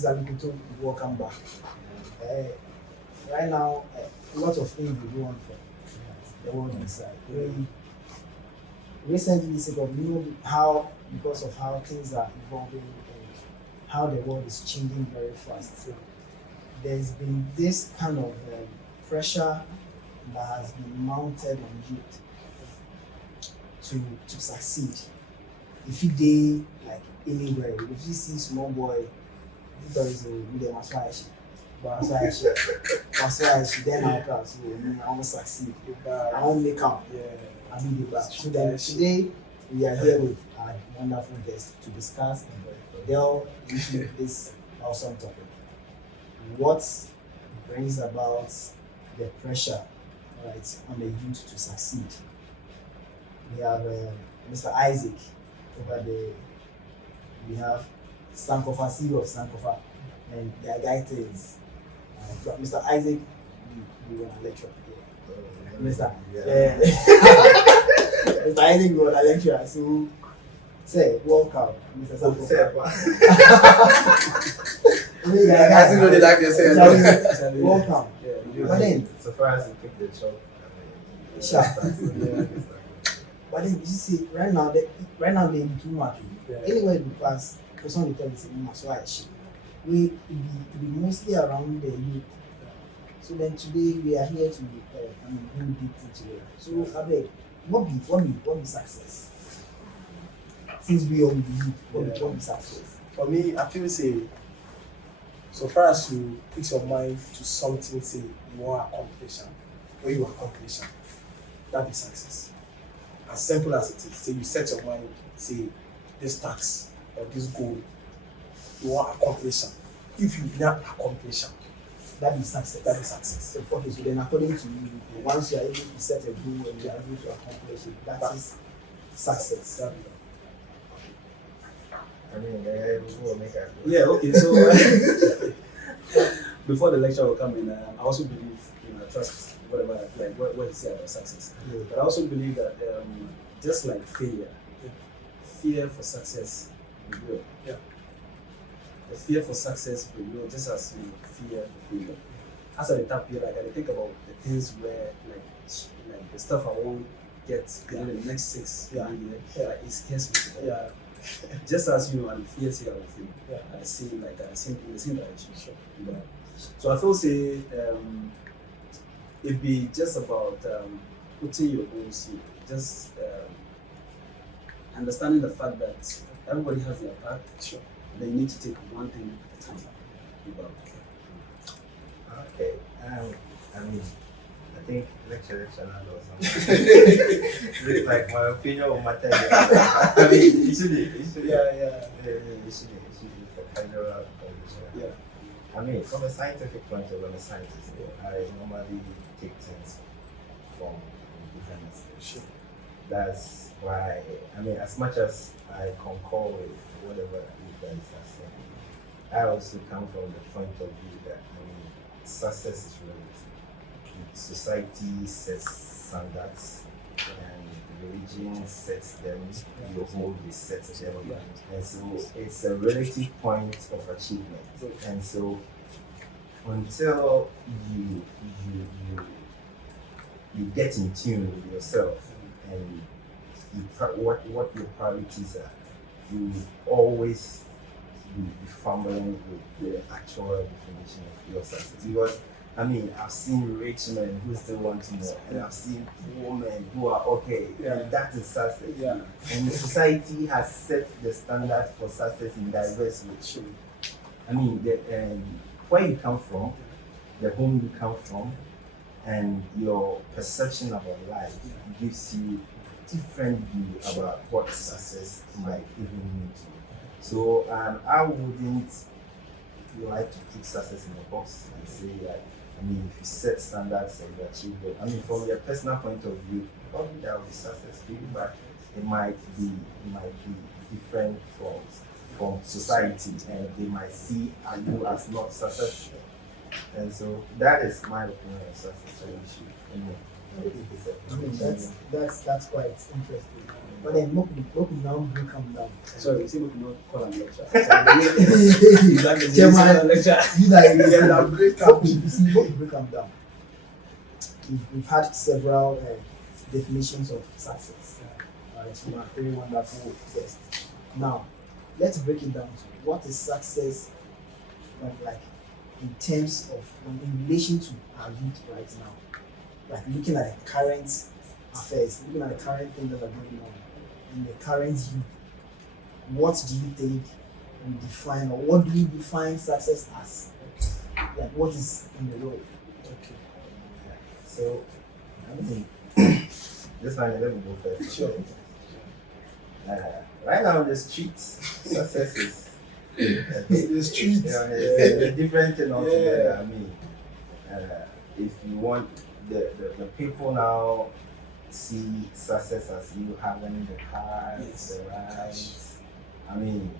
is Alukuto. Welcome back. Right now, a lot of things we do on for the world inside. Recently, how because of how things are evolving and how the world is changing very fast. So there's been this kind of pressure that has been mounted on youth to succeed. If you day like anywhere, if you see small boy, there is a with them as but then I can so I want to succeed. I want to make up. I do the back. So then today we are here with our wonderful guest to discuss and delve into this awesome topic. What brings about the pressure, right, on the youth to succeed? We have Mr. Isaac over there. We have Sankofa, CEO of Sankofa, and their guy is Mr. Isaac. We want to lecture today. Mr. Mr. Isaac, we want to lecture. So, say welcome, Mr. Sankofa. I think they like to say welcome. But then, so far as you pick the job, sure. But then you see, right now they be too much. Anywhere we pass, person will tell me say, "So I shit." We be mostly around the youth. So then today we are here to do deep into it. So Abed, what be success? Since we all be youth, what be success? For me, I feel say, so far as you put your mind to something, say you want to accomplish, or you accomplish, that be success. As simple as it is, say you set your mind, say this task or this goal, you want to accomplish. If you not accomplish, that is success. That is success. Okay, so then according to you, once you are able to set a goal and you are able to accomplish it, that is success. I mean, we'll make it. Yeah, okay, so before the lecture will come in, I also believe, I trust whatever, like what he said about success. Yeah. But I also believe that just like failure, fear for success will be real. Yeah. The fear for success will be real, just as fear for failure. As I tap here, like I think about the things where, like the stuff I won't get in the next 6 years, like it scares me. Yeah. Just as I'm fierce here with you, Yeah. I see in the same direction. Sure. So I feel say it be just about putting your goals here, just understanding the fact that everybody has their path. Sure. Then you need to take one thing at a time. Okay. I mean, I think lecture or something. It's like my opinion will matter. I mean, it should be. Yeah. It should be for casual conversation. Yeah. I mean, from a scientific point of view, I'm a scientist. I normally take things from different aspects. Sure. That's why, I mean, as much as I concur with whatever you guys are saying, I also come from the point of view that, I mean, success is relative. Society sets standards and religion sets them, your home is set them. And so it's a relative point of achievement. And so until you get in tune with yourself and what your priorities are, you always will be fumbling with the actual definition of your success. Because I mean, I've seen rich men who still want more, and I've seen poor men who are okay, and that is success. Yeah. And society has set the standard for success in diverse ways. I mean, where you come from, the home you come from, and your perception about life gives you different view about what success might even mean to you. So I wouldn't like to put success in a box and say like, I mean, if you set standards and you achieve it, I mean, from your personal point of view, probably that will be successful, but it might be different from society, and they might see you as not successful. And so that is my opinion on success. That's quite interesting. But then what could now break them down? Sorry, you say we cannot call and lecture. Chairman, Lecture. you like Yeah, now break up. you see, what could break them down? We've had several definitions of success. It's been a very wonderful test. Now, let's break it down to what is success like in terms of in relation to our youth right now. Like looking at the current affairs, looking at the current things that are going on in the current youth. What do you think we define, or what do you define success as? Like what is in the road? Okay. So, I mean, this one, let me go first. Sure. Right now on the streets, success is The streets. it's a different thing altogether. I mean, if you want the people now see success as you having the cars, Yes. the rides. I mean,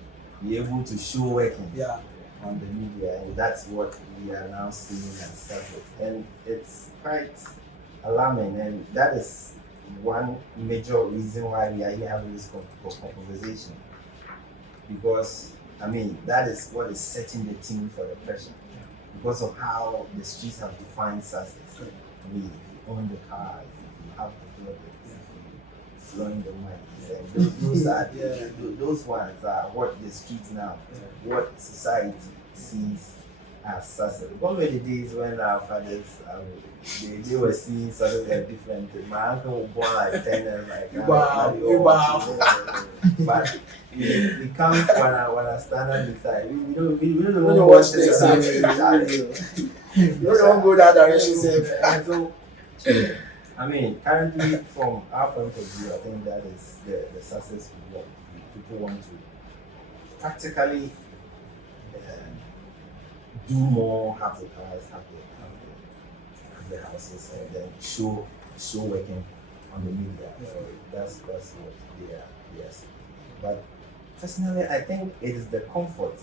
be able to show working Yeah. on the media, and that's what we are now seeing as success. And it's quite alarming, and that is one major reason why we are here having this conversation. Because, I mean, that is what is setting the tone for the pressure. Because of how the streets have defined success. I mean, if you own the car, if you have the buildings, if you flowing the money, and those are those ones are what the streets now, what society sees as success. Gone were the days when our fathers, they were seeing something different. My uncle was born like 10 and like, but we come when I stand on the side. We don't know watch what the they side. You don't go that direction, safe. And so, I mean, currently from our point of view, I think that is the success we want. People want to practically do more, have the cars, have the houses, and then show working on the media. So that's what they are. Yes, but personally, I think it is the comfort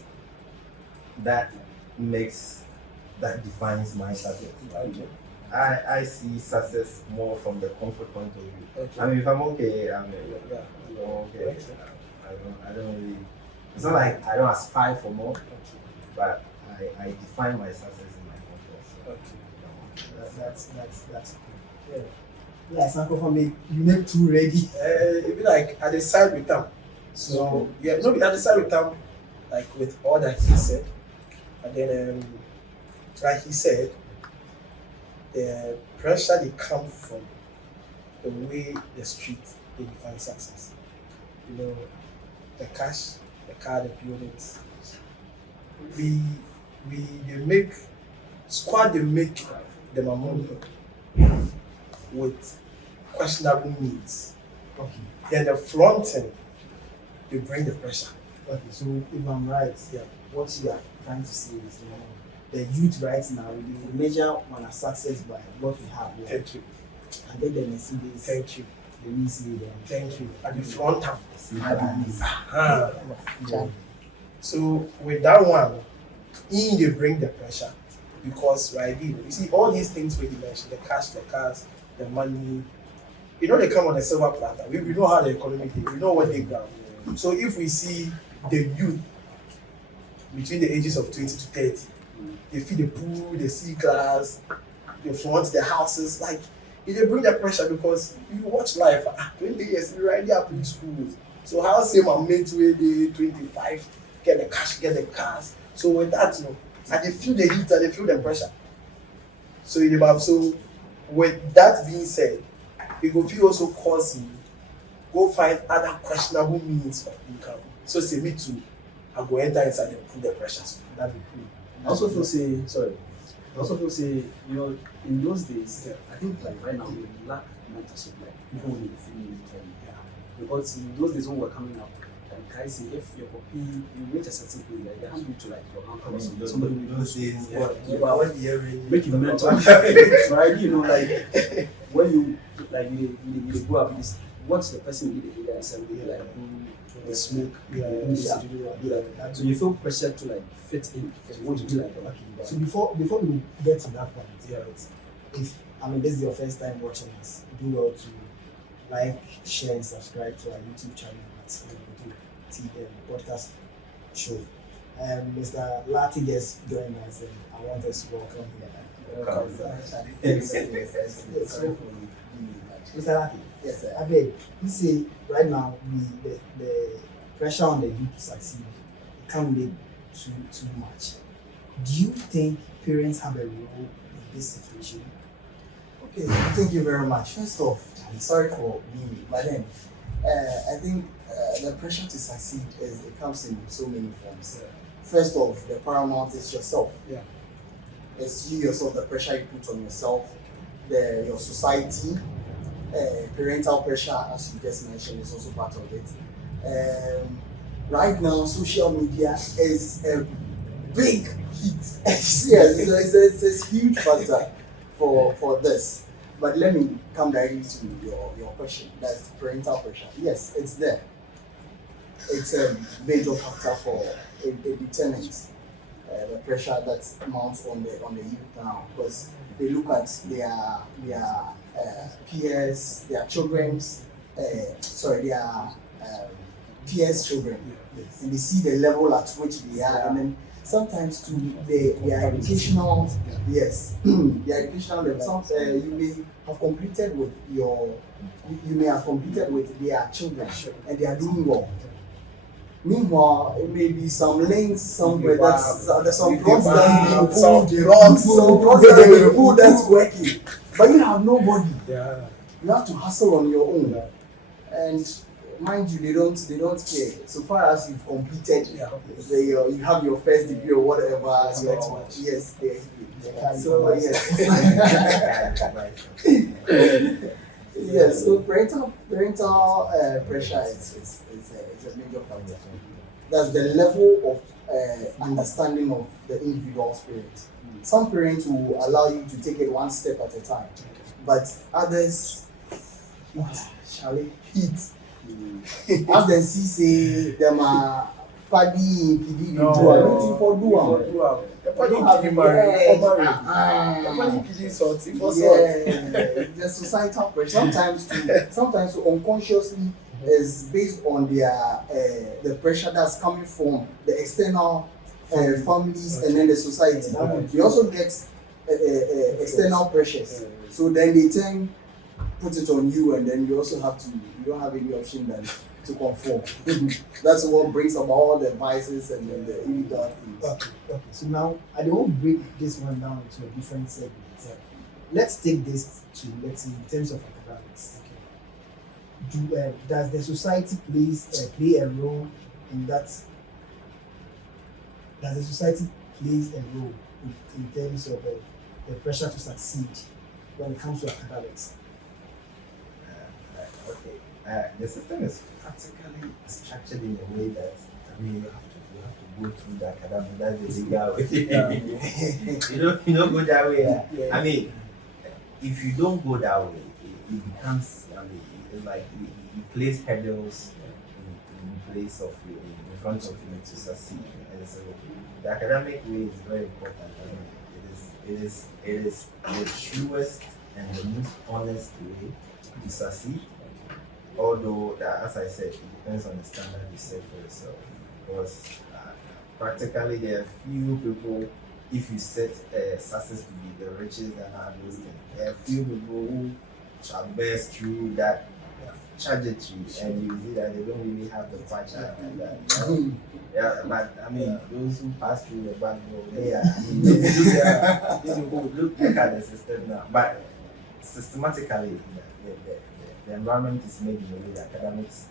that defines my success. Okay. I see success more from the comfort point of view. Okay. I mean, if I'm okay, I'm Yeah. okay. I don't really. It's not like I don't aspire for more, but I define my success in my comfort. So, That's cool. Yeah, Sanko, for me, you make two ready. It be like I decide with them. So yeah, no, I decide with them, like with all that he said, and then like he said, the pressure they come from the way the street they define success. You know, the cash, the car, the buildings. They make them money with questionable needs. Okay. Then the fronting, they bring the pressure. Okay, so if I'm right, Yeah. what you are trying to say is, the youth right now, we measure on a success by what we have. Yeah? Thank you. And then the Mercedes, Thank you. the Weasley, them. Thank you. At the front time. Ah. Yeah. So with that one, they bring the pressure because right, you see all these things where you mentioned, the cash, the cars, the money, they come on a silver platter. We know how the economy is, we know what they grab. So if we see the youth between the ages of 20 to 30, they feel the pool, the C-class, the front, the houses, like they bring the pressure because you watch life, 20 years, you already up in school. So how say my mates where they 25, get the cash, get the cars. So with that, and they feel the heat and they feel the pressure. So with that being said, it will feel also cause me go find other questionable means of income. So say me too, I go enter inside and put the pressure. So that'd be cool. I also feel say, in those days, I think like right now we lack mentorship, like people will be feeling because in those days when we were coming up, like I say, if your copy, you reach a certain place, like they hand you to like your uncle or something. Somebody will those days, make you mentor, right? Like when you like you go up, watch the person in the area and like the smoke, do that. So you feel pressure to like fit in. So what you do like that. So before we get to that point, if I mean, this is your first time watching us, do well to like, share, and subscribe to our YouTube channel at TM Podcast Show. Mr. Lati just joined us, and I want us to welcome him. Yes. So, Mr. Lati, yes, sir. I beg, you see, right now, the pressure on the youth to succeed, it can't be too much. Do you think parents have a role in this situation? Okay, thank you very much. First off, I'm sorry for being late, but then I think the pressure to succeed it comes in so many forms. First off, the paramount is yourself. Yeah. It's you yourself, the pressure you put on yourself, your society, parental pressure, as you just mentioned, is also part of it. Right now, social media is a big hit. Yes, it's a huge factor for this. But let me come directly to your question. That's parental pressure. Yes, it's there. It's a major factor for it determines the pressure that mounts on the youth now, because they look at their peers, their children's their peers' children, and they see the level at which they are, and then sometimes to their educational, yes, their educational level. You may have completed with their children, and they are doing well. Meanwhile, it may be some links somewhere there's some drugs that you pulled that's working, but you have nobody. Yeah. You have to hustle on your own, and mind you, they don't care. So far as you've completed, you have your first degree or whatever. Yes, so yes. So parental pressure is a major factor. That's the level of understanding of the individual spirit. Some parents will allow you to take it one step at a time, but others, Charlie, hit. As them see say them are party PD do for do the societal pressure sometimes unconsciously is based on their the pressure that's coming from the external families and then the society. They also get external pressures, so then they put it on you, and then you also you don't have any option than to conform. That's what brings about all the vices and then the illegal things. Okay. So now I don't break this one down into a different segment. Let's take this to, let's say, in terms of academics. Does the society play a role in that? Does the society plays a role in terms of the pressure to succeed when it comes to academics? The system is practically structured in a way that you have to go through the academic. That's the legal way. You don't go that way. I mean, if you don't go that way, it becomes. It's like you place hurdles in place of you, in front of you to succeed. And so the academic way is very important. It is the truest and the most honest way to succeed. Although, as I said, it depends on the standard you set for yourself. Because practically there are few people, if you set success to be the richest and all those things, there are few people who shall burst through that trajectory, and you see that they don't really have the punch and that. Yeah, but I mean, those who pass through the back door, these people look at the system now. But systematically, the environment is made in a way that academics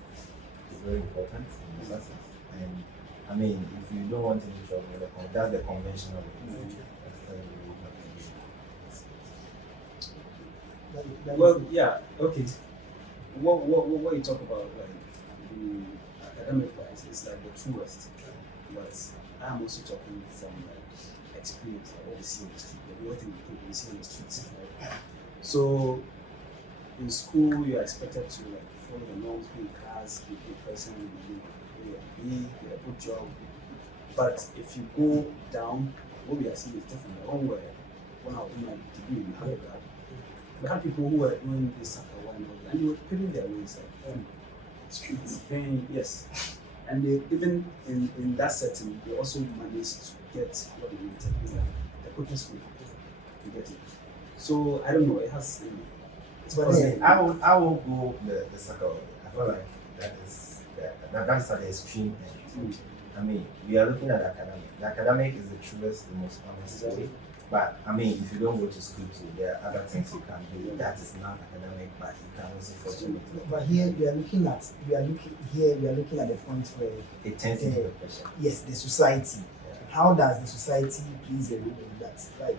is very important in success. And I mean, if you don't want any trouble, that's the conventional way. Well, yeah, okay. What you talk about, like the academic wise, is like the truest. But I'm also talking from like experience, like what we see in the street, like what we see in the streets. Right? So in school, you are expected to like follow the norms, be in class, be a good person, be a good job. But if you go down, what we are seeing is different. When I was doing my degree in undergrad, we had people who were doing this soccer one and they were paving their ways like Streets. paying, yes. And they even in that setting they also managed to get what they needed, the cooking school to get it. So I don't know, it has it's But possible. then- I will go the soccer. I feel like that's at the extreme end. I mean, we are looking at academic. The academic is the truest, the most honest way. But I mean, if you don't go to school too, there are other things you can do that is non-academic, but you can also fortune it. But here we are looking at the point where It tends to be the pressure. yes, the society. How does the society plays a role in that? Like,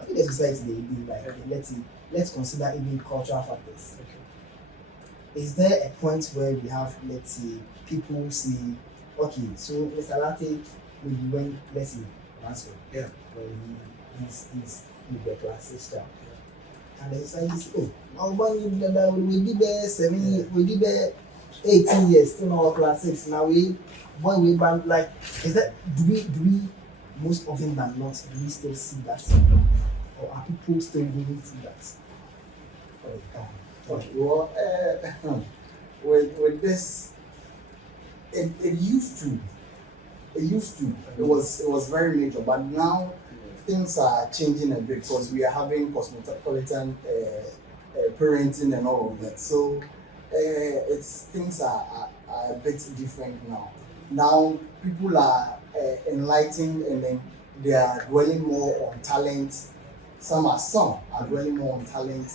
I think the society let's consider even cultural factors. Is there a point where we have, let's say, people say, okay, so Mr. Latte maybe when, let's say, Mansfield, Yeah. when he's with the class sister, and the society says, oh, now when we did there 18 years, still not class 6, now when we ban, like, is that, do we most often than not, do we still see that? Or are people still going through that? Okay, well, with this, it used to. It was very major, but now things are changing a bit because we are having cosmopolitan parenting and all of that. So things are a bit different now. Now people are enlightened and then they are dwelling more on talent. Some are dwelling more on talent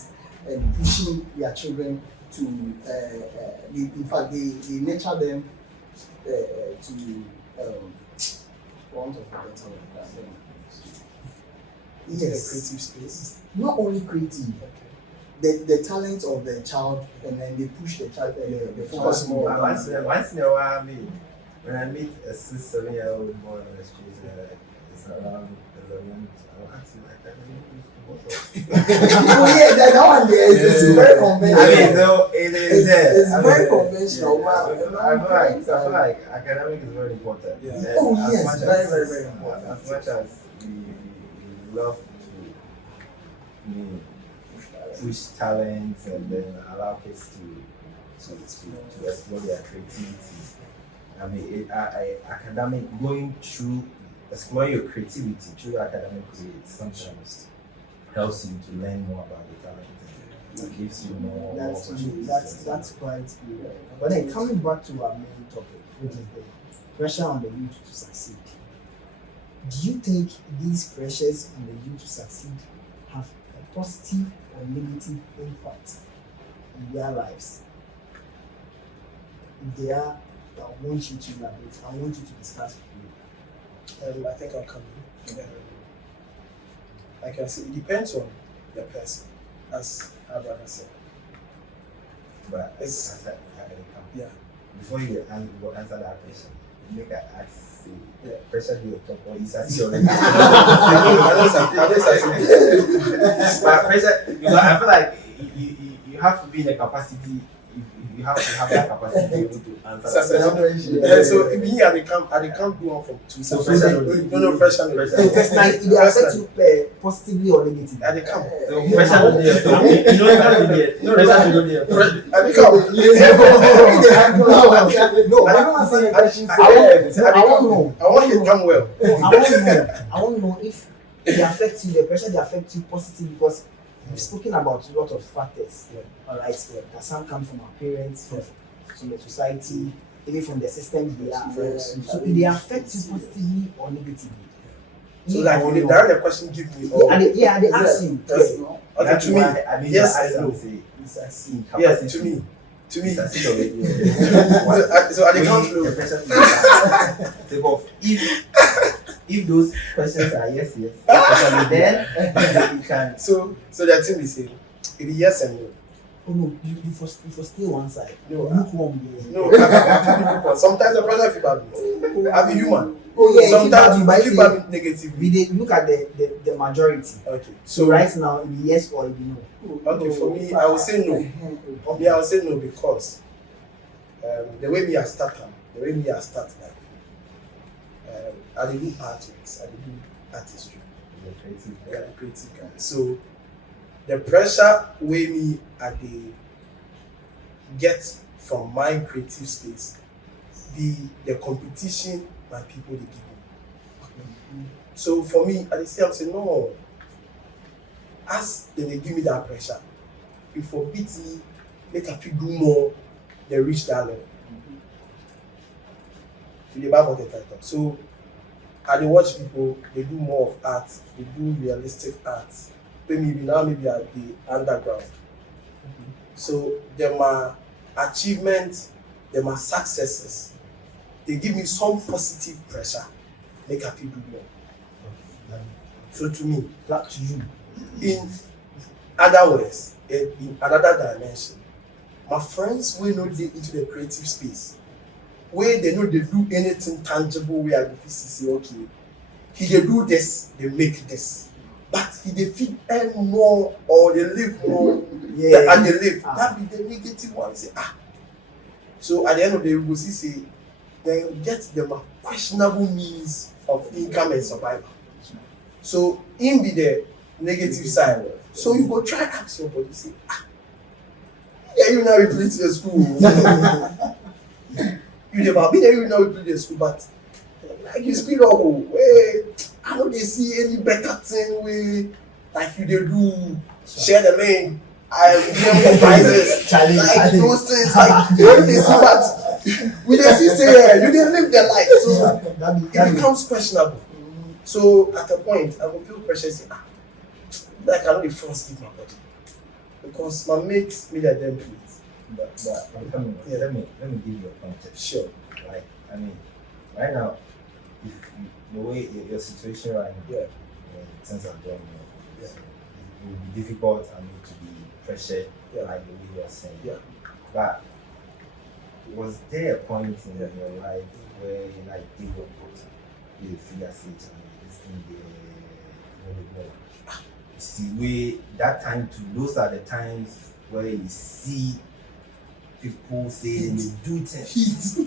and pushing their children to, in fact, they nurture them to, want of a better word. Into the Yes, creative space. not only creative, the talent of the child, and then they push the child, they focus more But on once in a while, when I meet a 6-7-year-old boy on the street, it's around 11, I'll ask him like that. Oh yeah, that one there is very conventional. I mean, so it is there. It's very conventional. I feel like academic is very important. Yeah. And Oh, as yes, much very, as- very, very important. As much as we love to push talents and then allow kids to explore their creativity. I mean, academic going through exploring your creativity through academic grades sometimes helps you to learn more about the talent. It gives you more opportunities. That's quite good. But then coming back to our main topic, which is the pressure on the youth to succeed. Do you think these pressures on the youth to succeed have a positive or negative impact in their lives? If they are, I want you to elaborate. I want you to discuss with me. I think I'll come in. Like I said, it depends on the person, as our brother said. But It's- Yeah. before you answer that question, you make an ask. Yeah. Pressure be on top or you succeed already. But pressure, because I feel like you have to be in a capacity. You have to have that capacity to be able to answer. that Success. question. Yeah, so me at the camp go on from two. So sides. pressure No pressure. No. Pressure. Like, they affect you positively or negatively. At the camp. So pressure don't there. You know it's not there. Pressure don't there. At the camp. No, I don't answer the question. I I won't know. I want you to come well. I won't know if they affect you, the pressure they affect you positively, because we've spoken about a lot of factors. Alright, that some come from our parents, from the society, even from the systems they are. So they affect you positively or negatively. So like you direct the question, give me. They ask you. Yes. Okay, That's to me. why I mean, Yes, I I know. don't say succeed. Yes, to me. To me. Succeed already. So at the camp, The pressure to take off. If those questions are yes, then you can. So the thing is saying, it is yes and no. Oh no, you for stay one side. No, Lukewarm. No, sometimes the pressure feel bad. I'm a human. Oh yeah, Sometimes you you feel bad negatively. we dey look at the majority. Okay. So right now, it be yes or it be no. Okay, for me, I will say no. For me, I will say no because the way me I start like I dey do artworks, I dey do artistry. The creative. I am a creative guy. So the pressure wey me I dey get from my creative space be the competition my people dey give me. So for me, I dey see am say no, as dem dey give me that pressure, e for beat me make I fit do more than reach that level. You dey buy what I talk. So I dey watch people, they do more of art, they do realistic art. Maybe now maybe at the underground. So them are achievements, them are successes. They give me some positive pressure, make I feel do more. So to me, Back to you. in other words, in another dimension, my friends wey no dey into the creative space, wey they know they do anything tangible wey I go fit see say okay, he dey do this, they make this, but he dey fit earn more or they live more and they live. That be the negative one. Say so at the end of the day, we go see say they get them a questionable means of income and survival. So in be the negative side. So you go try ask your body say yeah, you now replay to the school. You dey baby you now replay the school, but like you speed up wey I no dey see any better thing wey like you dey do, share the link, I give for prizes, like those things like you dey see, but we dey see say you dey live the life, so it becomes questionable. So at a point I go feel pressure say like I no dey force give my body because my mates me like them do it. But let me give you a context. Sure. Like I mean, right now, if the way your situation right now, things are going on, it will be difficult and to be pressured like the way you are saying. Yeah. But was there a point in your life where you like give up you feel as it this thing see where that time to those are the times where you see people say they do things. You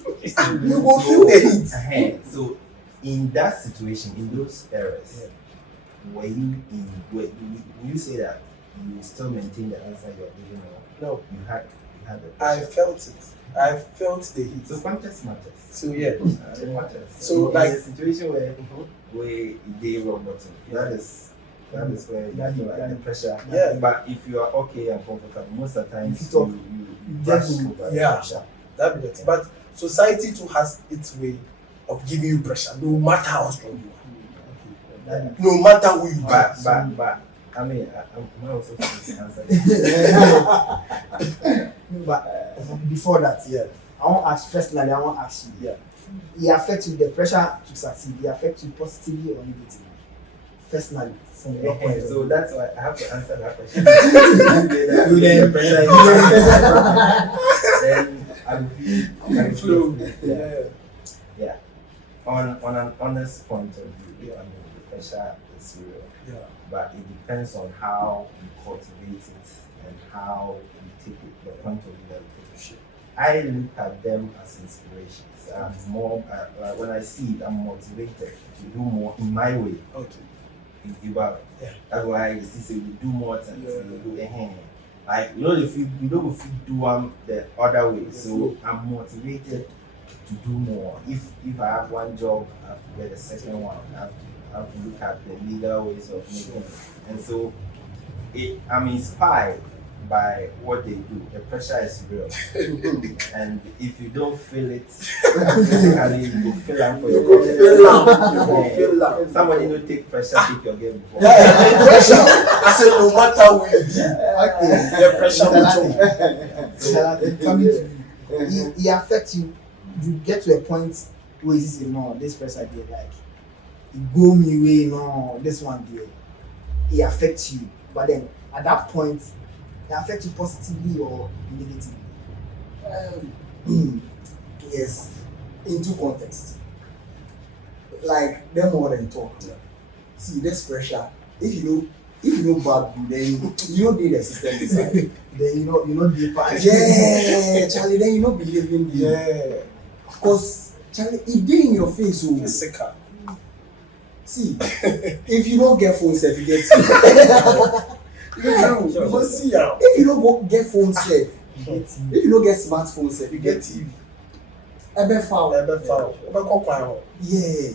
go feel the heat. So in that situation, in those eras, were you in will you say that you still maintain the answer you're giving or No. you had the I pressure? felt it. I felt the heat. So context matters. So yeah. It matters. So, in like- a situation where they rock bottom, that is where you feel like the pressure. Yeah. But if you are okay and comfortable, most of the times If you talk, you just brush do- over the yeah. pressure. That be the thing. But society too has its way of giving you pressure, no matter how strong you are, no matter who you are. But I mean, I'm also supposed to answer this. But before that, I want to ask personally. I want to ask you. Yeah. It affects you. The pressure to succeed. It affects you positively or negatively. Personally, from your point of So view. that's why I have to answer that question. You then- Then I will feel Flow. Yeah. Yeah. On an honest point of view, I mean, the pressure is real. Yeah. But it depends on how you cultivate it and how you take it, the point of view that you take it. I look at them as inspirations. I'm more, when I see it, I'm motivated to do more in my way. Okay. In Ibadan. Yeah. That's why you see, say we do more things. Yeah. We do like if you don't if you do the other way. So I'm motivated to do more. If I have one job, I have to get a second one. I have to look at the legal ways of making it. And so I'm inspired by what they do. The pressure is real. And if you don't feel it physically, you will feel it for your confidence. Feel am. Somebody no take pressure, take your game before. Yeah, pressure. I said no matter who you be, the pressure will jump. Coming to you, it affects you. You get to a point where you say, no, this pressure there, like, it go me way, no, this one there. It affects you. But then, at that point, it affects you positively or negatively. Yes, in two contexts. Like them more than talk. See, this pressure. If you know bad, then you don't need the system inside. Then you know deeper. Yeah, Charlie. Then you don't believe in the. Yeah. Cause Charlie, it did in your face. Oh, Physical. see, if you don't get phones, if you get Yeah, You go see am. if you don't go get phone safe, You get if you don't get smartphone safe, You get TV. ebe foul. Ebe foul. Ebe kwan ho. Yeah.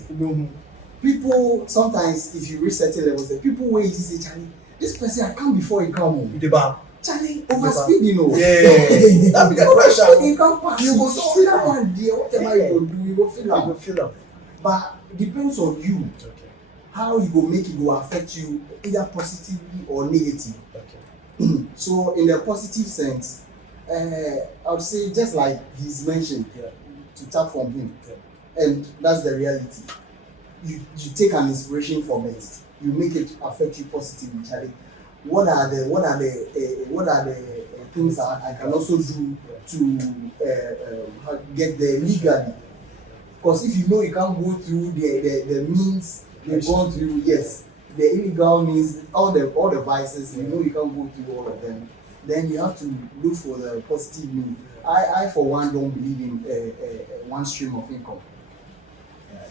People sometimes if you reach certain levels, the people wey you say Charlie, this person I come before he come home. You dey bam. Charlie overspeed, you know. Yeah. That be the pressure. Overspeed, he come pass. You go feel that one there. Whatever you go do, you go feel You that. go feel am. But depends on you Okay. how you go make it go affect you either positively or negative. Okay. So in the positive sense, I would say just like he's mentioned, Yeah. to tap from him, Yeah. and that's the reality. You take an inspiration from it, you make it affect you positively, Charlie. What are the things that I can also do to get there legally? Because if you know you can't go through the means they've gone through, yes, the illegal means, all the vices, you know you can't go through all of them, then you have to look for the positive means. I for one don't believe in one stream of income.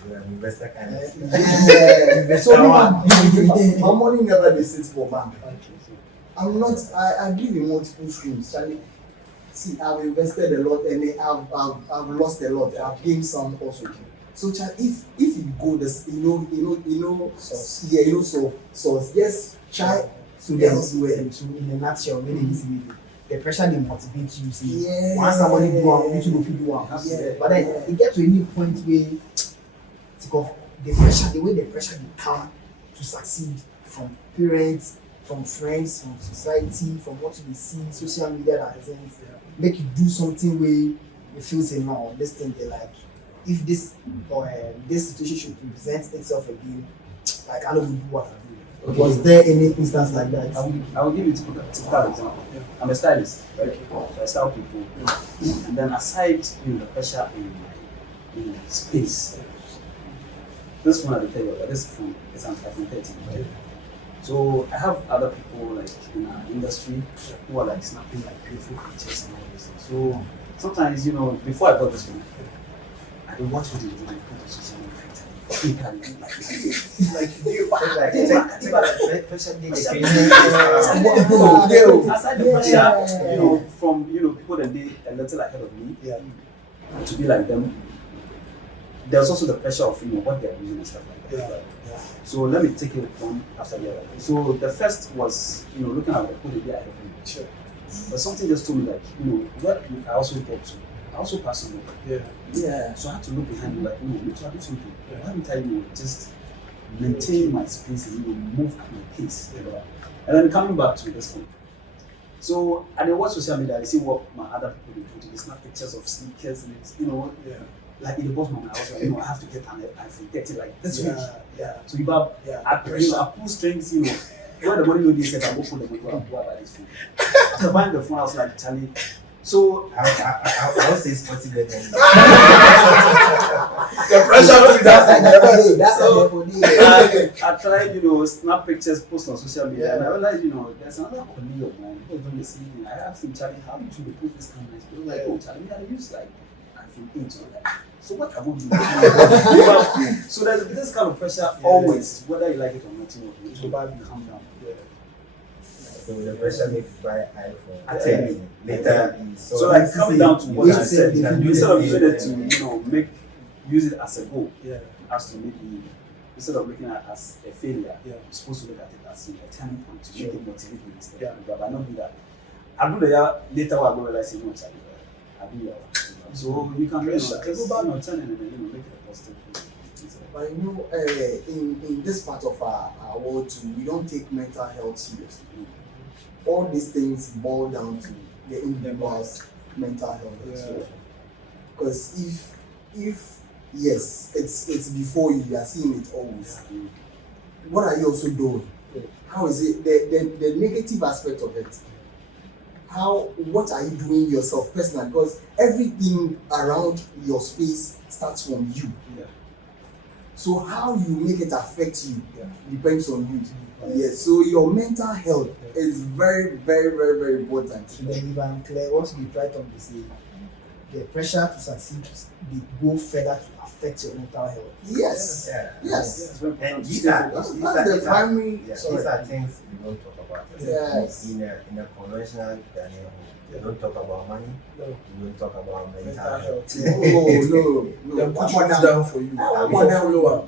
You're an investor kind of. Yeah. So my money never dey sit for bank. I'm not. I give you multiple streams, Charlie. See, I've invested a lot and I've lost a lot. I've gained some also. So, Charlie, if you go this, Source. yeah, source. Just try. So that's where, so in a nutshell, when it is the pressure they motivate you. See, Yeah. once somebody do one, you too go feel do one. Yeah. But then it get to any point where the way the pressure they come to succeed from parents, from friends, from society, from what you see, social media and things, make you do something where you feel say no, this thing they like. If this or this situation should present itself again, like I don't do what I do. Okay. Was there any instance like that? I will give you a typical example. I'm a stylist, right? So I style people. And then aside, the pressure in space, this one I will tell you, this phone is an iPhone 13, right? So I have other people like in our industry who are like snapping like beautiful pictures and all this stuff. So sometimes, before I got this phone, I don't watch what they do, they put on social media. Aside the pressure, from people that they a little ahead of me, to be like them. There's also the pressure of what they're using and stuff like that. Yeah. So let me take it one after the other. So the first was looking at who they are ahead of me. Sure. But something just told me like what I also get to. I also pass on Yeah. Yeah. So I had to look behind me like, no, need to do something. Yeah. Why don't I just maintain my space and move at my pace? And then coming back to this thing. So I watch social media, I see what my other people do. They snap pictures of sneakers and it's, Yeah. like in the boss man, I was like, I have to get an iPhone 30 like this week. Yeah. So if I, Yeah. I pull strings, where the money no dey said I go pull the money go and buy this phone. After buying the phone, I was like, Charlie. So I would say sporty better. The pressure of That's So, for me. I tried, snap pictures, post on social media, and I realized, there's another colleague of mine who don't see me. I asked him, Charlie, how do you post this kind of nice? He was like, oh, Charlie, I use like iPhone 8. So I'm like, so what can we do? So there's this kind of pressure always, whether you like it or not, to calm down. So the pressure makes you buy iPhone. I tell you. Later. So like coming down to what I said, you can do instead of using it the to, use it as a goal, Yeah. as to maybe, instead of looking at it as a failure, Yeah. you're supposed to look at it as a turning point to Sure. make it motivate me instead. Yeah. But I not do that. I do the year later I go realize no, Charlie, I do your so you can Pressure. go back and turn and then make it a positive thing. But in this part of our world too, we don't take mental health seriously. All these things boil down to the individual's mental health as well. Because if yes, it's before you are seeing it always. What are you also doing? How is it the negative aspect of it? What are you doing yourself personally? Because everything around your space starts from you. Yeah. So how you make it affect you depends on you. Yes. So your mental health is very, very, very, very important. So then if I'm clear, once we try to say the pressure to succeed they go further to affect your mental health. Yes. Yeah. Yes. It's very important And to these stay are focused. That's the primary. yeah, Sorry. these are things we don't talk about. Yes. In a conventional Ghanaian home, you don't talk about money. No. You don't talk about mental Mental health. health. No. They'll put One rules more down for you. One If more you down. follow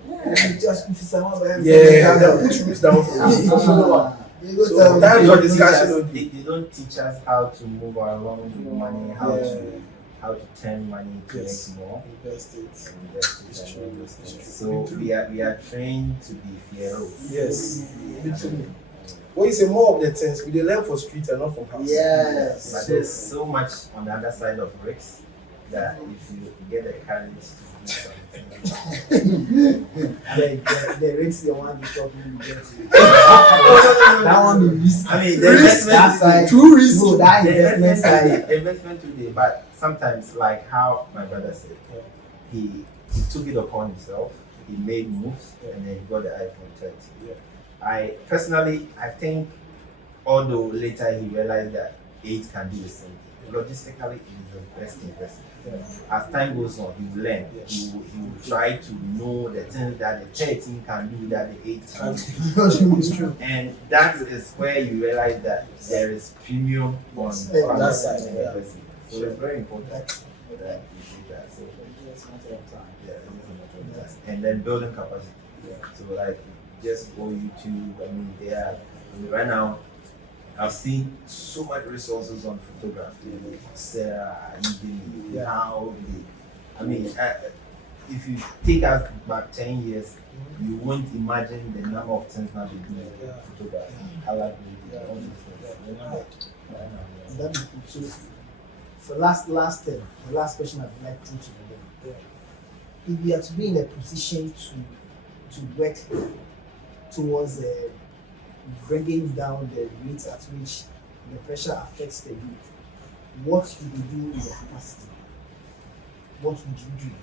Just if someone am. Yeah, they'll put rules down for you. If you follow am. So They that's don't what teach discussion us- will be. They don't teach us how to move around with money, how to turn money to Yes. make more. Invest it. And invest it It's and true. all those It's things. true. So we are trained to be fearful. Yes. Literally. When you say more of the things, we dey learn for street and not from house. Yes. But there's so much on the other side of risks that if you get the courage to do something, the rates the one you talking you get it. That one be risky. I mean, the Risk, that investment side. Too risky. No, that the investment side. investment today, but sometimes like how my brother said, he took it upon himself, he made moves, and then he got the iPhone 30. Yeah. I personally, I think, although later he realized that 8 can do the same thing, logistically it is the best investment. As time goes on, he will learn. Yeah. He will try to know the things that the 13 can do that the 8 can do. It's true. And that is where you realize that there is premium on On that side, yeah. investment. So it's very important that you do that. So yeah, it's a matter of time. And then building capacity. So like just go YouTube. I mean, right now I've seen so much resources on photography, Sarah, Udemy, how they. I mean, if you take us back 10 years, you won't imagine the number of things now they do in photography, color grading, all these things. That be cool. So for the last question I'd like to them. If we are to be in a position to work towards bringing down the rate at which the pressure affects the youth, what would you do in your capacity? What would you do?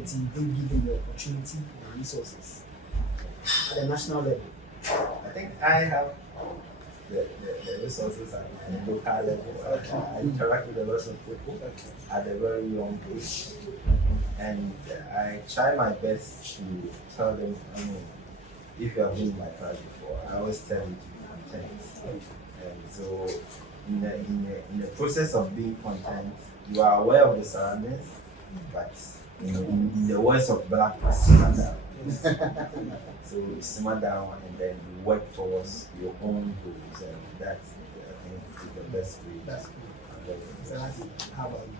It's being given the opportunity and resources at the national level. I think I have the resources at the local level. I interact with a lot of people at a very young age. And I try my best to tell them, I mean, if you have been in my class before, I always tell you to be content. And so in the process of being content, you are aware of the surroundings, but in the words of Black, simmer down. So you simmer down and then you work towards your own goals, and that's, I think, is the best way. That's cool. Exactly. How about you?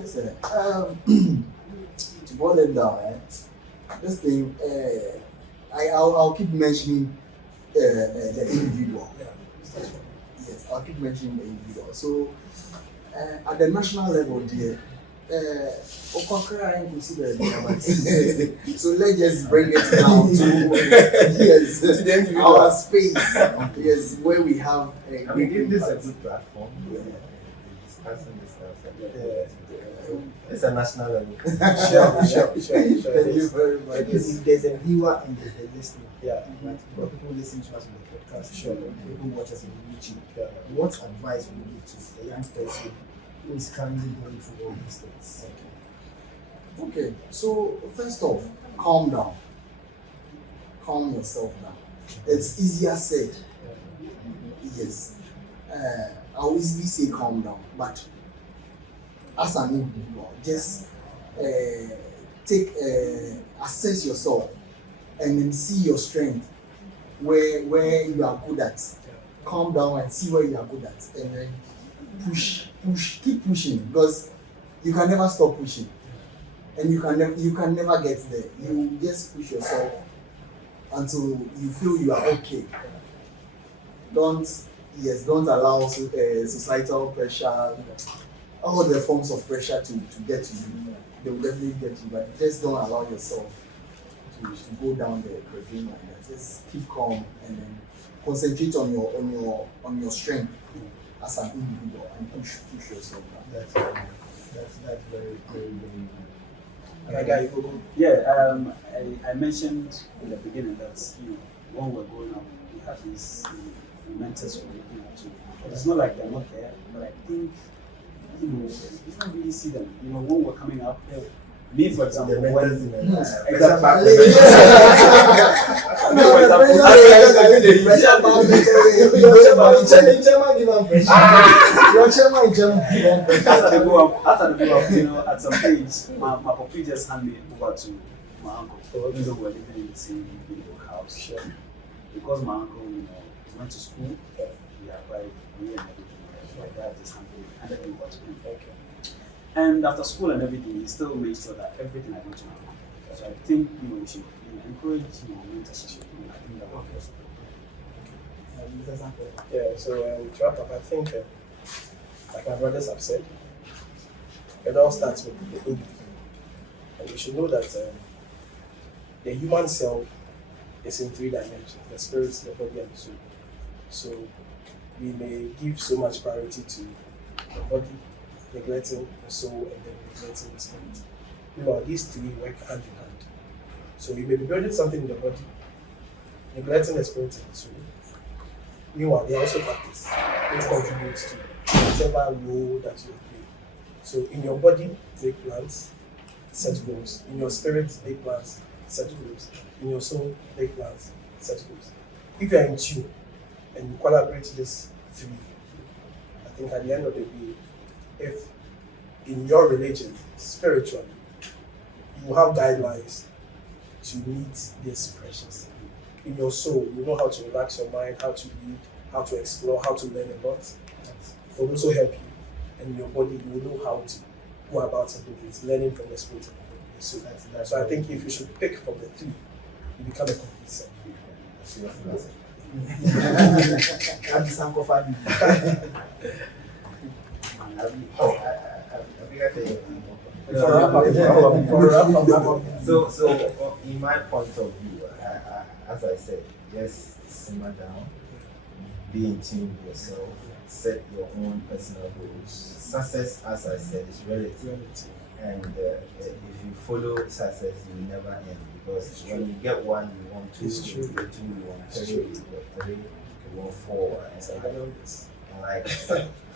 Listen, to boil it down, this thing, I'll keep mentioning the individual. Yes, I'll keep mentioning the individual. So, at the national level, dear, Okokra I consider so let's just bring it down to yes, To the individual. our space. Yes, where we have a I mean, great this is a impact. good platform. Discussing this stuff. It's a national level. Sure. Thank you very much. Because if there's a viewer and there's a listener, Yeah. right? Because people listen to us on the podcast, Sure. people watch us on YouTube. Yeah. What advice would you give to a young person who is currently going through all these things? Okay, so first off, calm down. Calm yourself down. It's easier said. Yes. I'll easily say calm down, but as an individual, just assess yourself and then see your strength, where you are good at. Calm down and see where you are good at, and then keep pushing, because you can never stop pushing, and you can never get there. You just push yourself until you feel you are okay. Don't allow societal pressure, all the forms of pressure to get to you. They will definitely get you, but just don't allow yourself to go down the ravine like that. Just keep calm and then concentrate on your strength as an individual and push yourself down. That's very, very, very good. I got you. Yeah, I mentioned in the beginning that when we're growing up, we have these mentors we're looking up to. It's not like they're not there, but I think you don't really see them. When we're coming up, me, for example, The when mentors in the exactly. After the go up, at some age, my puppy just handed me over to my uncle. Even though we were living in the same house. Sure. Because my uncle, went to school, we are quite weird and everything. My dad just handed me over to him. Okay. And after school and everything, he still made sure that everything I do to my uncle. So I think, we should encourage, mentorship. I think that would be also Yeah, so to wrap up, I think, like my brothers have said, it all starts with the individual. And we should know that the human self is in 3 dimensions: the spirit, the body, and the soul. So we may give so much priority to the body, neglecting the soul, and then neglecting the spirit. Meanwhile, these 3 work hand in hand. So you may be building something in the body, neglecting the spirit and the soul. Meanwhile, they are also factors which contributes to whatever role that you play. So in your body, make plans, set goals. In your spirit, make plans, set goals. In your soul, make plans, set goals. If you are in tune and you collaborate these 3, I think at the end of the day, if in your religion, spiritually, you have guidelines to meet these pressures. In your soul, you know how to relax your mind, how to read, how to explore, how to learn a lot. It will also help you. And in your body, you will know how to go about certain things, learning from the spirit and the soul. So I think if you should pick from the 3, you become a complete self. So in my point of view, as I said, just simmer down, be in tune with yourself, set your own personal goals. Success, as I said, is relative. And if you follow success, you will never end, because when you get 1, you want 2, you get 2, you want 3, you get 3, you want 4.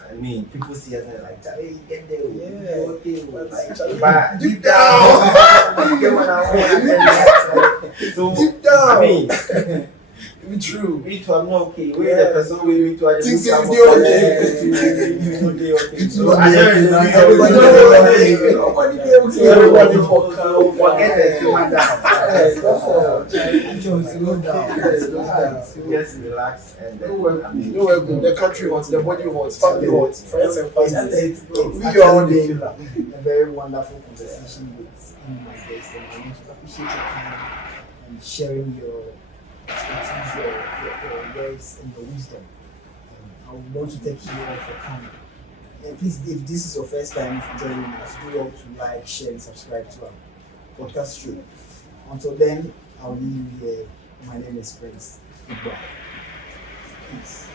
I mean, people see us and like, hey, you get there, but deep down, you get what I want. So, deep down, I mean, Be true. me too, I'm not okay. We're the person we need to Things adjust. will be okay. So, I don't know. Everybody forget it. Slow down. Just relax and then. The country wants, the body wants, family wants, friends and family. We are all been a very wonderful conversation with my guests, and I want to appreciate your time and sharing your expertise, your words, and your wisdom. I would want to thank you all for coming. And please, if this is your first time joining us, do well to like, share, and subscribe to our podcast show. Until then, I'll leave you here. My name is Prince. Goodbye. Peace.